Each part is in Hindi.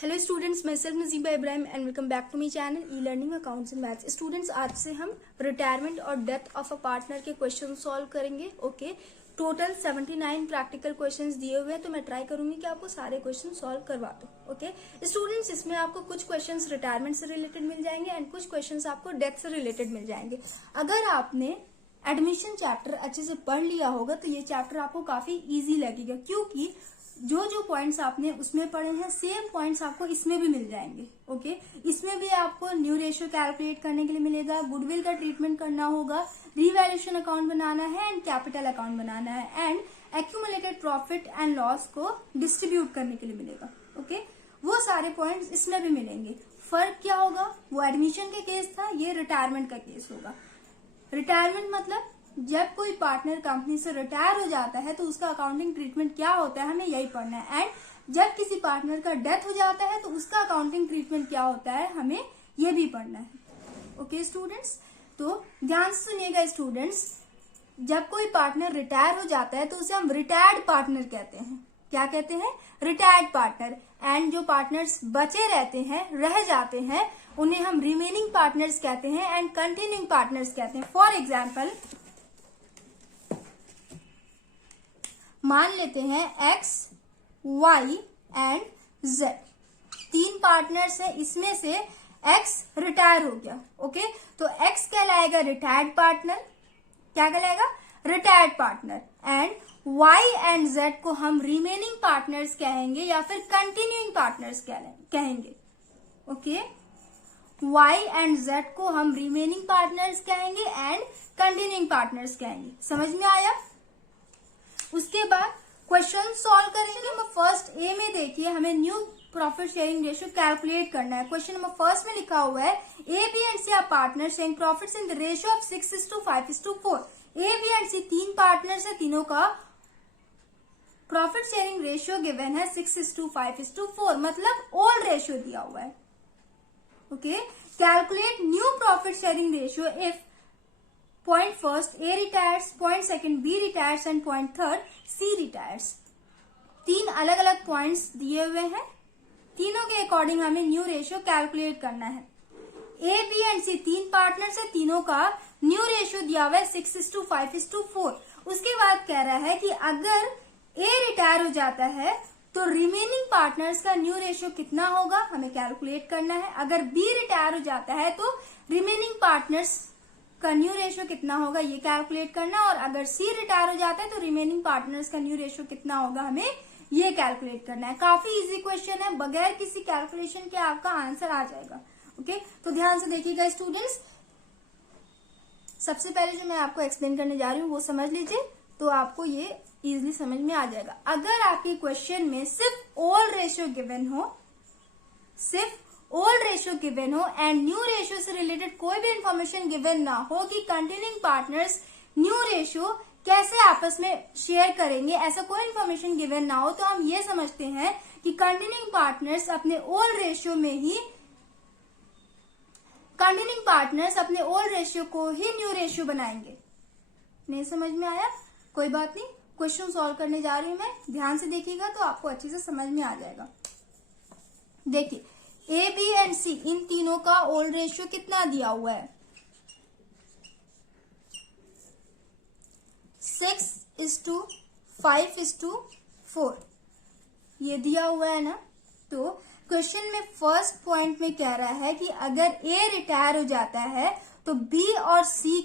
हेलो स्टूडेंट्स, मैं self Najiba Ibrahim and welcome back to my channel e learning accounts and maths. Students, आज से हम रिटायरमेंट और डेथ ऑफ अ पार्टनर के क्वेश्चन सॉल्व करेंगे। ओके, टोटल 79 प्रैक्टिकल क्वेश्चंस दिए हुए हैं, तो मैं ट्राई करूंगी कि आपको सारे क्वेश्चन सॉल्व करवा दूं। ओके स्टूडेंट्स, इसमें आपको कुछ क्वेश्चंस रिटायरमेंट से रिलेटेड मिल जाएंगे एंड कुछ क्वेश्चंस आपको डेथ से रिलेटेड मिल जाएंगे। अगर आपने एडमिशन चैप्टर अच्छे से पढ़ लिया होगा तो ये चैप्टर आपको काफी इजी लगेगा, क्योंकि जो जो पॉइंट्स आपने उसमें पढ़े हैं सेम पॉइंट्स आपको इसमें भी मिल जाएंगे। ओके, इसमें भी आपको न्यू रेशियो कैलकुलेट करने के लिए मिलेगा, गुडविल का ट्रीटमेंट करना होगा, रीवैल्यूएशन अकाउंट बनाना है एंड कैपिटल अकाउंट बनाना है and accumulated profit and loss को डिस्ट्रीब्यूट करने के लिए मिलेगा। ओके, वो सारे पॉइंट्स इसमें भी मिलेंगे। फर्क क्या होगा, वो एडमिशन के केस था, ये रिटायरमेंट का केस होगा। रिटायरमेंट मतलब जब कोई पार्टनर कंपनी से रिटायर हो जाता है तो उसका अकाउंटिंग ट्रीटमेंट क्या होता है, हमें यही पढ़ना है। एंड जब किसी पार्टनर का डेथ हो जाता है तो उसका अकाउंटिंग ट्रीटमेंट क्या होता है, हमें ये भी पढ़ना है। ओके स्टूडेंट्स, तो ध्यान से सुनिएगा स्टूडेंट्स, जब कोई पार्टनर रिटायर हो जाता है तो उसे हम रिटायर्ड पार्टनर कहते हैं। क्या कहते हैं? Retired partner. एंड जो पार्टनर्स बचे रहते हैं, रह जाते हैं, उन्हें हम रिमेनिंग पार्टनर्स कहते हैं एंड कंटिन्यूइंग पार्टनर्स कहते हैं। फॉर एग्जाम्पल, मान लेते हैं एक्स, वाई एंड जेड, तीन पार्टनर्स हैं, इसमें से एक्स रिटायर हो गया। ओके, तो एक्स कहलाएगा रिटायर्ड पार्टनर। क्या कहलाएगा? Retired partner. And Y and Z को हम रिमेनिंग पार्टनर्स कहेंगे या फिर कंटिन्यूइंग पार्टनर्स कहेंगे। ओके, वाई एंड जेड को हम रिमेनिंग पार्टनर्स कहेंगे एंड कंटिन्यूइंग पार्टनर्स कहेंगे। समझ में आया? उसके बाद क्वेश्चन सॉल्व करेंगे। नंबर फर्स्ट ए में देखिए, हमें new profit sharing ratio calculate करना है। क्वेश्चन नंबर फर्स्ट में लिखा हुआ है A B and C are partner sharing profits in the ratio of 6:5:4। A B and C तीन पार्टनर्स है, तीनों का प्रॉफिट शेयरिंग रेशियो गिवन है 6:5:4, मतलब ओल्ड रेशियो दिया हुआ है। Okay, calculate new profit sharing ratio if point first A retires, point second B retires and point third C retires. तीन अलग अलग पॉइंट्स दिए हुए हैं, तीनों के अकॉर्डिंग हमें न्यू रेशियो कैलकुलेट करना है। ए बी एंड सी तीन पार्टनर्स है, तीनों का न्यू रेशियो दिया हुआ है 6:5:4। उसके बाद कह रहा है कि अगर ए रिटायर हो जाता है तो रिमेनिंग पार्टनर्स का न्यू रेशियो कितना होगा, हमें कैलकुलेट करना है। अगर बी रिटायर हो जाता है तो रिमेनिंग पार्टनर्स का न्यू रेशियो कितना होगा, ये कैलकुलेट करना। और अगर सी रिटायर हो जाता है तो रिमेनिंग पार्टनर्स का न्यू रेशियो कितना होगा, हमें ये कैलकुलेट करना है। काफी इजी क्वेश्चन है, बगैर किसी कैलकुलेशन के आपका आंसर आ जाएगा। ओके, तो ध्यान से देखिएगा स्टूडेंट्स। सबसे पहले जो मैं आपको एक्सप्लेन करने जा रही हूँ वो समझ लीजिए, तो आपको ये इजिली समझ में आ जाएगा। अगर आपके क्वेश्चन में सिर्फ ओल्ड रेशियो गिवन हो, सिर्फ ओल्ड रेशियो गिवन हो एंड न्यू रेशियो से रिलेटेड कोई भी इंफॉर्मेशन गिवन ना हो कि कंटिन्यूइंग पार्टनर्स न्यू रेशियो कैसे आपस में शेयर करेंगे, ऐसा कोई इंफॉर्मेशन गिवन ना हो, तो हम ये समझते हैं कि कंटिन्यूइंग पार्टनर्स अपने ओल्ड रेशियो में ही कंटिन्यूइंग पार्टनर्स अपने ओल्ड रेशियो को ही न्यू रेशियो बनाएंगे। नहीं समझ में आया? कोई बात नहीं, क्वेश्चन सॉल्व करने जा रही हूं मैं, ध्यान से देखिएगा तो आपको अच्छे से समझ में आ जाएगा। देखिए, ए बी एंड सी इन तीनों का ओल्ड रेशियो कितना दिया हुआ है, 6:5:4 ये दिया हुआ है ना। तो क्वेश्चन में फर्स्ट पॉइंट में कह रहा है कि अगर ए रिटायर हो जाता है तो बी और सी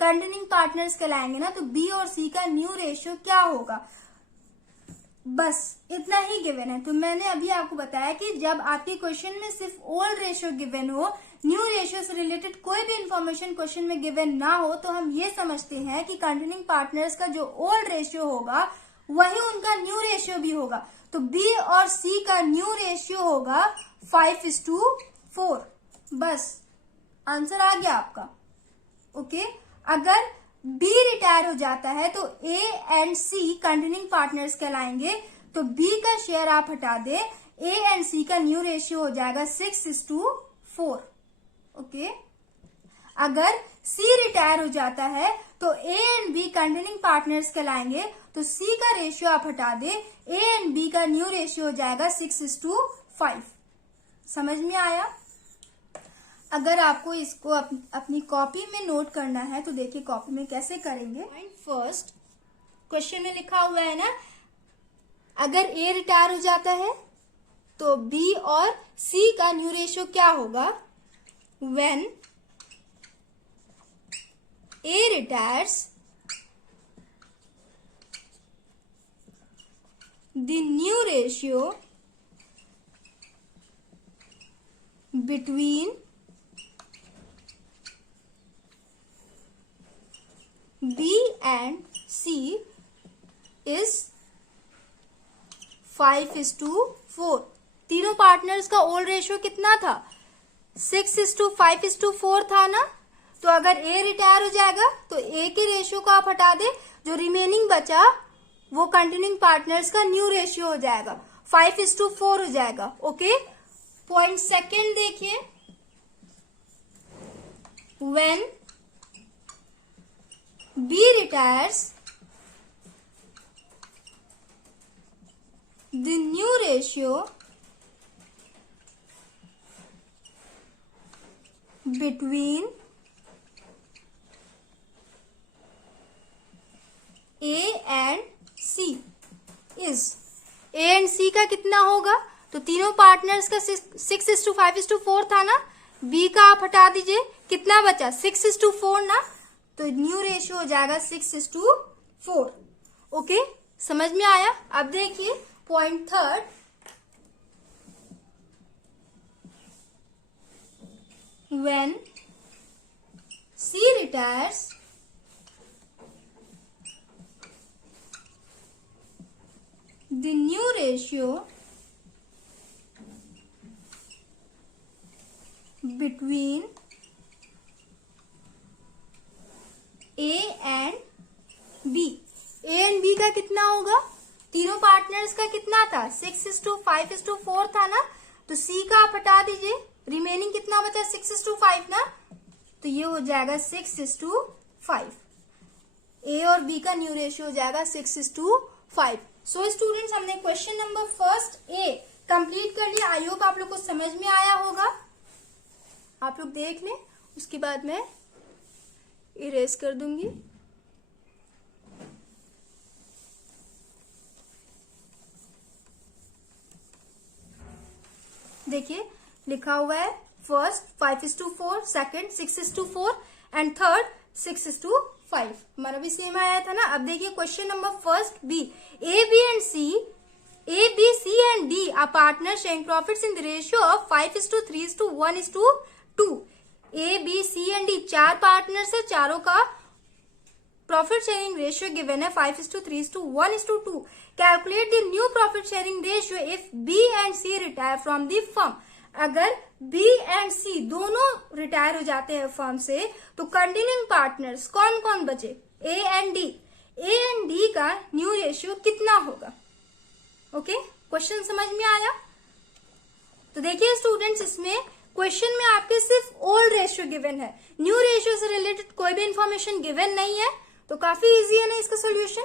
कंटिन्यूइंग पार्टनर्स कहलाएंगे ना, तो बी और सी का न्यू रेशियो क्या होगा, बस इतना ही गिवन है। तो मैंने अभी आपको बताया कि जब आपके क्वेश्चन में सिर्फ ओल्ड रेशियो गिवन हो, न्यू रेशियो से रिलेटेड कोई भी इंफॉर्मेशन क्वेश्चन में गिवन ना हो, तो हम ये समझते हैं कि कंटिन्यूइंग पार्टनर्स का जो ओल्ड रेशियो होगा वही उनका न्यू रेशियो भी होगा। तो बी और सी का न्यू रेशियो होगा 5:4। बस आंसर आ गया आपका। ओके, अगर बी रिटायर हो जाता है तो A and C continuing partners कहलाएंगे, तो बी का शेयर आप हटा दें, ए एंड सी का न्यू रेशियो हो जाएगा 6:4। ओके, अगर सी रिटायर हो जाता है तो A and B continuing partners कहलाएंगे। तो सी का रेशियो आप हटा दे, ए एंड बी का न्यू रेशियो हो जाएगा 6:5। समझ में आया? अगर आपको इसको अपनी कॉपी में नोट करना है तो देखिए कॉपी में कैसे करेंगे। फर्स्ट क्वेश्चन में लिखा हुआ है ना, अगर ए रिटायर हो जाता है तो बी और सी का न्यू रेशियो क्या होगा? When A retires the new ratio between B and C is 5:4। तीनों पार्टनर्स का ओल्ड रेशियो कितना था? 6:5:4 था ना। तो अगर ए रिटायर हो जाएगा तो ए के रेशियो को आप हटा दे, जो रिमेनिंग बचा वो कंटिन्यूइंग पार्टनर्स का न्यू रेशियो हो जाएगा, 5:4 हो जाएगा। ओके, पॉइंट सेकेंड देखिए, when B retires the new ratio between A and C is, A and C का कितना होगा? तो तीनों पार्टनर्स का 6:5:4 था ना, B का आप हटा दीजिए, कितना बचा? 6:4 ना, तो न्यू रेशियो हो जाएगा 6:4। ओके, समझ में आया? अब देखिए point third, when C retires the new ratio between A and B, A and B का कितना होगा? तीनों पार्टनर्स का कितना था? 6:5:4 था ना, तो C का आप हटा दीजिए, रिमेनिंग कितना बचा? 6:5 ना, तो ये हो जाएगा 6:5। A और B का न्यू रेशियो हो जाएगा 6:5। सो स्टूडेंट्स, हमने क्वेश्चन नंबर फर्स्ट ए कंप्लीट कर लिया। आई होप आप लोग को समझ में आया होगा। आप लोग देख लें, उसके बाद मैं इरेज कर दूंगी। देखिए लिखा हुआ है, फर्स्ट 5:4, सेकंड 6:4 एंड थर्ड 6:5। हमारा भी सेम आया था ना। अब देखिए question number first B, A B C and D are partner sharing profits in the ratio of 5:3:1:2। A B C and D चार पार्टनर्स है, चारों का प्रॉफिट शेयरिंग रेशियो गिवन है 5:3:1:2। Calculate the new profit sharing ratio if B and C retire from the firm. अगर बी एंड सी दोनों रिटायर हो जाते हैं फर्म से तो कंटिन्यूइंग पार्टनर्स कौन कौन बचे? A and D. A and D का न्यू रेशियो कितना होगा? ओके, क्वेश्चन समझ में आया? तो देखिए स्टूडेंट्स, इसमें क्वेश्चन में आपके सिर्फ ओल्ड रेशियो गिवन है, न्यू रेशियो से रिलेटेड कोई भी इंफॉर्मेशन गिवन नहीं है, तो काफी इजी है ना इसका solution.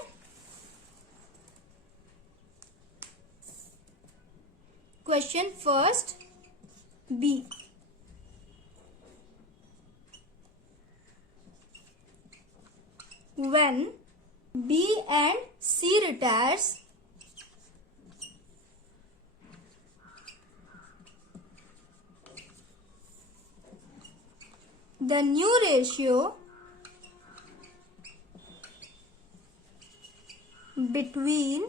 Question first B, when B and C retires the new ratio between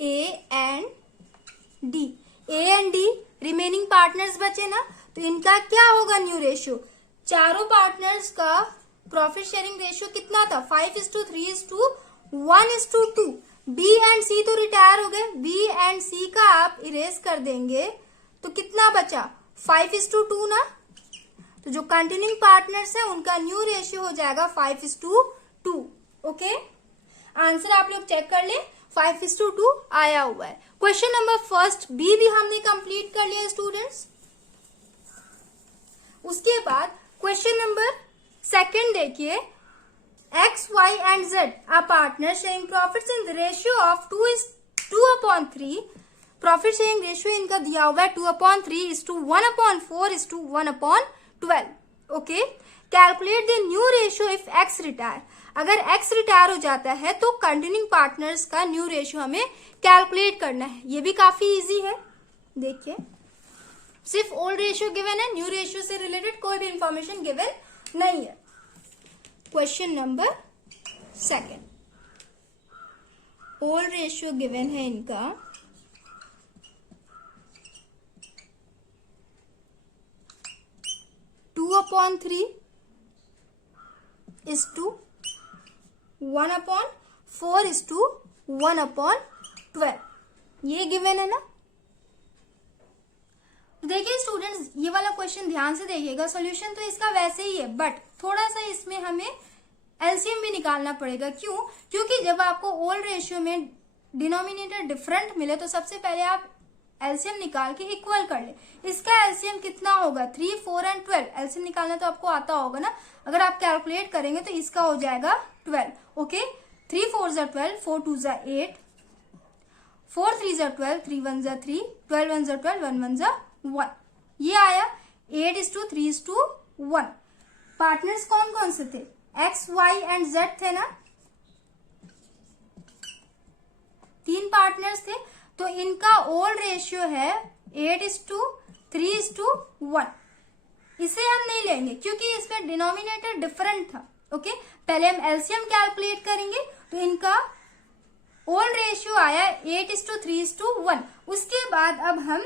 A and D, A and D remaining partners बचे ना, तो इनका क्या होगा न्यू रेशियो? चारों पार्टनर्स का प्रॉफिट शेयरिंग रेशियो कितना था? 5:3:1:2। बी एंड सी तो रिटायर हो गए, बी एंड सी का आप इरेज कर देंगे तो कितना बचा? 5:2 ना, तो जो कंटिन्यूइंग पार्टनर्स है उनका न्यू रेशियो हो जाएगा 5:2। ओके, आंसर आप लोग चेक कर ले, 5:2 आया हुआ है। क्वेश्चन नंबर फर्स्ट बी भी हमने कंप्लीट कर लिया स्टूडेंट्स। उसके बाद क्वेश्चन नंबर सेकंड देखिए, X Y and Z are partner sharing profits in the ratio of 2:3। Profit sharing ratio इनका दिया हुआ है 2/3:1/4:1/12। Okay, calculate the new ratio if X retire. अगर एक्स रिटायर हो जाता है तो कंटिन्यूइंग पार्टनर्स का न्यू रेशियो हमें कैलकुलेट करना है। ये भी काफी इजी है। देखिए, सिर्फ ओल्ड रेशियो गिवन है, न्यू रेशियो से रिलेटेड कोई भी इंफॉर्मेशन गिवन नहीं है। Question number second, old ratio given है इनका 2/3:1/4:1/12। ये गिवन है ना। देखिए स्टूडेंट्स, ये वाला क्वेश्चन ध्यान से देखिएगा। सॉल्यूशन तो इसका वैसे ही है, बट थोड़ा सा इसमें हमें एलसीएम भी निकालना पड़ेगा। क्यों? क्योंकि जब आपको ओल्ड रेशियो में डिनोमिनेटर डिफरेंट मिले तो सबसे पहले आप एलसीएम निकाल के इक्वल कर ले। इसका एलसीएम कितना होगा? 3, 4 एंड 12। एलसीएम निकालना तो आपको आता होगा ना। अगर आप कैलकुलेट करेंगे तो इसका हो जाएगा 12। ओके, 3 4 = 12, 4 2 = 8, 4 3 = 12, 3 1 = 3, 12 1 = 12, 1 1 = 1। ये आया 8:3:1। पार्टनर्स कौन कौन से थे? एक्स वाई एंड जेड थे ना, 3 पार्टनर्स थे। तो इनका ओल्ड रेशियो है 8:3:1। इसे हम नहीं लेंगे क्योंकि इसमें डिनोमिनेटर डिफरेंट था। ओके, पहले हम एलसीएम कैलकुलेट करेंगे। तो इनका ओल्ड रेशियो आया 8:3:1। उसके बाद अब हम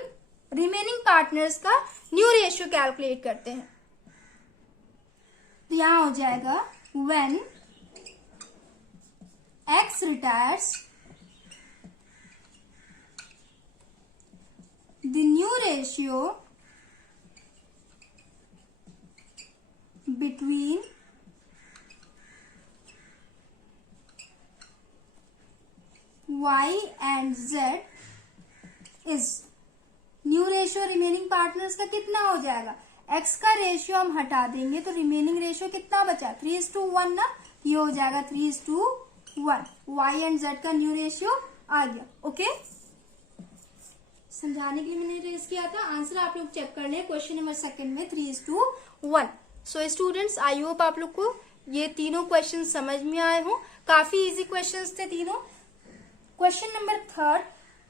रिमेनिंग पार्टनर्स का न्यू रेशियो कैलकुलेट करते हैं। तो यहां हो जाएगा when x retires the new ratio between y and z is, new ratio remaining partners का कितना हो जाएगा? x का रेशियो हम हटा देंगे तो रिमेनिंग रेशियो कितना बचा? 3:1 ना। ये हो जाएगा 3:1। y एंड z का न्यू रेशियो आ गया। ओके, समझाने के लिए मैंने रेस किया था। आंसर आप लोग चेक कर लें क्वेश्चन नंबर सेकंड में 3:1। सो स्टूडेंट्स, आई होप आप लोग को ये तीनों क्वेश्चन समझ में आए हो। काफी इजी क्वेश्चंस थे तीनों। क्वेश्चन नंबर थर्ड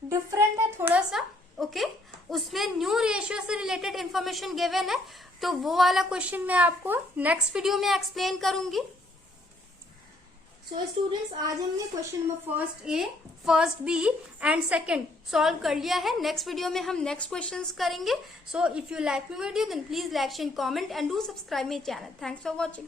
डिफरेंट है थोड़ा सा। ओके, उसमें न्यू रेशियो से रिलेटेड इंफॉर्मेशन गिवन है, तो वो वाला क्वेश्चन मैं आपको नेक्स्ट वीडियो में एक्सप्लेन करूंगी। सो स्टूडेंट्स, आज हमने question number first A, first B and second solve कर लिया है। नेक्स्ट वीडियो में हम नेक्स्ट क्वेश्चंस करेंगे। So if you like my video then please like, share, comment and do subscribe my channel. Thanks for watching.